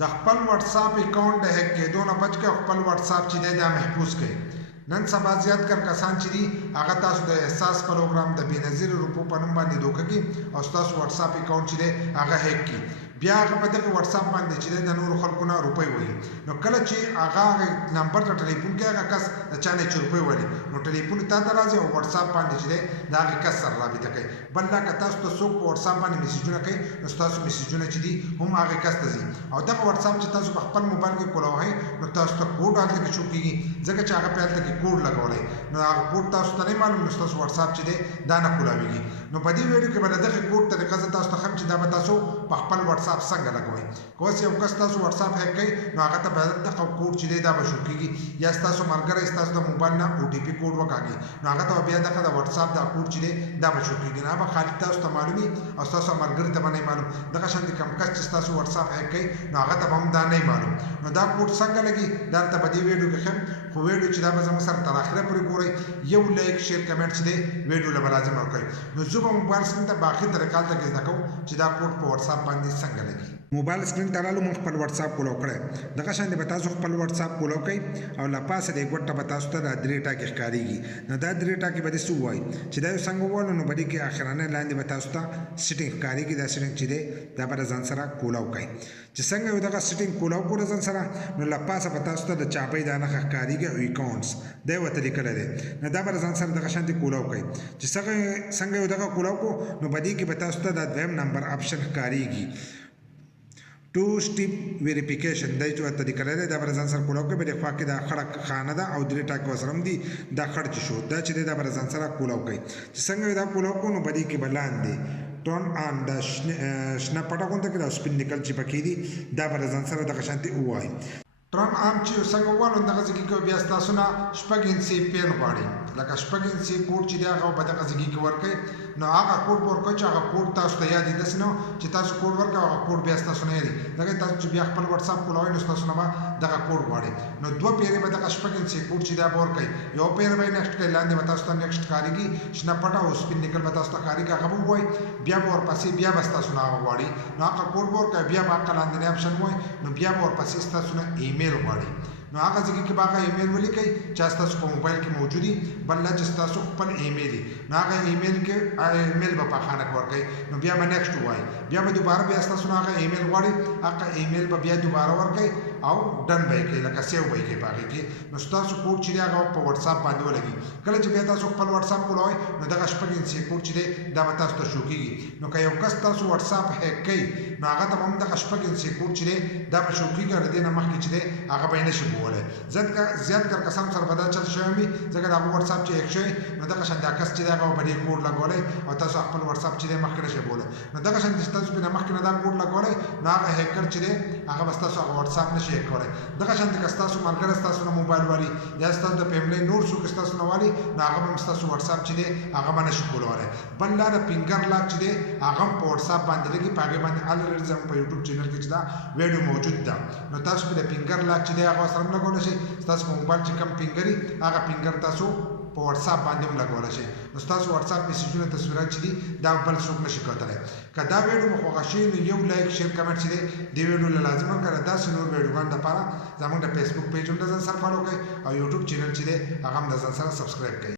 د خپل واتس اپ اکاؤنٹ د هک کېدو نه بچ کې خپل واتس اپ چې دی دا محفوظ کړئ. نن سبا زیات کر کسان چې دي هغه تاسو د احساس پروګرام د بېنظیر روپو په نوم باندې دوکه کوي او ستاسو واتس اپ اکاؤنٹ چې دی هغه هک کړي. بیا هغه په دغه واتس اپ باندې چې د نورو خلکو نه روپۍ وایي. نو کله چې هغه نمبر ته ټلیفون کوي هغه کس د چا نه چې روپۍ وایي نو ټلیفون تا ته راځي او واتس اپ باندې چې دی د هغې کس سره رابطه کوي. بل دا که تاسو ته څوک په واتس اپ باندې میسیجونه کوي نو ستاسو میسیجونه چې دي هم هغې کس ته ځي او دغه واتس اپ چې تاسو په خپل موبایل کې کولاوئ نو تاسو ته کوډ هلته کې شو کېږي ځکه چې هغه په هلته کې کوډ لګولی نو هغه کوډ تاسو ته نه معلوم نو ستاسو واتس اپ چې دی دا نه کولاویږي. نو په دې ویډیو کې به د دغې کوډ طریقه زه تاسو ته ښیم چې دا به تاسو په خپل واتس اپ څنګه لګوئ. که اوس یو کس تاسو واتس اپ هیک کوي نو هغه ته به دغه کوډ چې دی دا به شو کېږي یا ستاسو ملګری ستاسو د موبایل نه او ټي پي کوډ وکاږي نو هغه ته بیا دغه د واتس اپ دا کوډ چې دی دا به شو کېږي. نو هغه خالي تاسو ته معلومي او ستاسو ملګري ته به نه معلوم. دغه شان د کوم کس چې ستاسو واتس اپ هیک کوي نو هغه ته به هم دا نه معلوم. نو دا کوډ څنګه لګي دا درته په دې ویډیو کې ښیم خو ویډیو چې دا به زموږ سره تر اخره پورې ګورئ. یو لایک شیر کمنټ چې دی ویډیو له به لازم ورکوئ. نو زه به موبایل سکرین ته باقي طریقه هلته کې زده کوم چې دا کوډ په واتس اپ باندې څنګه لګي. موبایل سکرین ته رالو موږ خپل واتس اپ کولاو کړی دغه شان دی به تاسو خپل واتس اپ کولاو کوئ او له پاسه د ګوټه به تاسو ته دا درې ټاکې ښکارېږي. نو دا درې ټاکې به دې څه ووایي چې دا یو څنګه ووایو نو به دې کې اخرانه لاندې به تاسو ته سیټینګ ښکارېږي. دا سیټینګ چې دی دا به د ځان سره کولاو کوئ. چې څنګه یو دغه سیټینګ کولاو کړو ځان سره نو له پاسه به تاسو ته د چاپۍ دا نښه ښکارېږي او اکاونټس دا یې ورته لیکلی دی. نو دا به د ځان سره دغه شانتې کولاو کوئ. چې څنګه یو دغه کولاو کړو نو په دې کې به تاسو ته دا دویم نمبر آپشن ښکارېږي ټو سټیپ ویریفیکیشن دا چې ورته لیکلی دی دا به د ځان سره کولاو کوئ. په دې خوا کې دا خړه خانه ده او درې ټاکې ورسره هم دي دا خړ چې شو دا چې دی دا به د ځان سره کولاو کوئ. چې څنګه دا کولاو کړو نو په دې کې به لاندې ټرن آن دا شنه پټه غونډه کې دا سپین نکل چې پکې دي دا به د ځان سره دغه شانتې ووایي. ټرن آن چې څنګه ووالو دغه ځای کې بیا ستاسو نه شپږ انچي پین غواړي لکه شپږ انچي کوډ چې دی هغه به دغه ځای کې ورکوئ. نو هغه کوډ به ورکوئ چې هغه کوډ تاسو ته یاد وي. داسې نه چې تاسو کوډ ورکړئ هغه کوډ بیا ستاسو نه یادي دغه تاسو چې بیا خپل واتس اپ کولاوئ نو ستاسو نه به دغه کوډ غواړي. نو دوه پیرې به دغه شپږ انچي کوډ چې دا به ورکوئ. یو پیر به یې نیکسټ کوئ لاندې به تاسو ته نیکسټ ښکارېږي شنه پټه او سپین نکل به تاسو ته ښکارېږي هغه به ووایي. بیا به ورپسې بیا به ستاسو نه هغه غواړي نو هغه کوډ به ورکوئ. بیا به هغه لاندنی آپشن ووایي نو بیا به ورپسې ستاسو نه ایمیل غواړي. نو هغه ځای کې به هغه ایمیل ولیکئ چې ستاسو په موبایل کې موجود وي بل نه چې ستاسو خپل ایمیل وي نو هغه ایمیل کې ایمیل به په خانه کې ورکوئ. نو بیا به نیکسټ ووایي. بیا به دوباره بیا ستاسو نه هغه ایمیل غواړي هغه ایمیل به بیا دوباره ورکوئ او ډن به یې کوئ لکه سیو به یې کوئ په هغې کې. نو ستاسو کوډ چې دی هغه په واتس اپ باندې ولګي. کله چې بیا تاسو خپل واتس اپ کولاوئ نو دغه شپږ انچي کوډ چې دی دا به تاسو ته شو کېږي. نو که یو کس تاسو واتس اپ هیک کوي نو هغه ته به هم دغه شپږ انچي کوډ چې دی دا به شو کېږي او د دې نه مخکې چې دی هغه به یې نه شي کولی. زیات کر کسانو سره به دا چل شوی وي ځکه د هغه واتس اپ چې هیک شوی نو دغه شان دا کس چې دی هغه به دې کوډ لګولی او تاسو خپل واتس اپ چې دی مخکې نه شئ کولی. نو دغه شان چې تاسو پرې مخکې نه دا کوډ لګولی نو هغه هیکر چې دی هغه به ستاسو هغه واتس اپ نه شي هیک کولی. دغه شان که ستاسو ملګری ستاسو نه موبایل والي یا ستاسو د فیملی نور څوک ستاسو نه والي نو هغه به هم ستاسو واتس اپ چې دی هغه به نه شي کولی. بل لاره فنګر لاک چې دی هغه هم په واتس اپ باندې لګي په هغې باندې الریډي زموږ په یوټیوب چینل کې چې دا ویډیو موجود ده. نو تاسو په د فنګر لاک چې دی هغه سره هم لګولی شئ. ستاسو په موبایل چې کوم فنګر وي هغه فنګر تاسو په واتس اپ باندې هم لګولی شئ. نو ستاسو واتس اپ میسیجونه تصویرات چې دي دا بل څوک نه شي کوتلی. که دا ویډیو مو خوښه شوي نو یو لایک شیر کمنټ چې دی دې ویډیو له لازم کړه. داسې نور ویډیوګانو دپاره زموږ د فیسبوک پیج هم د ځان سره فالو کړئ او یوټیوب چینل چې دی هغه هم د ځان سره سبسکرایب کړئ.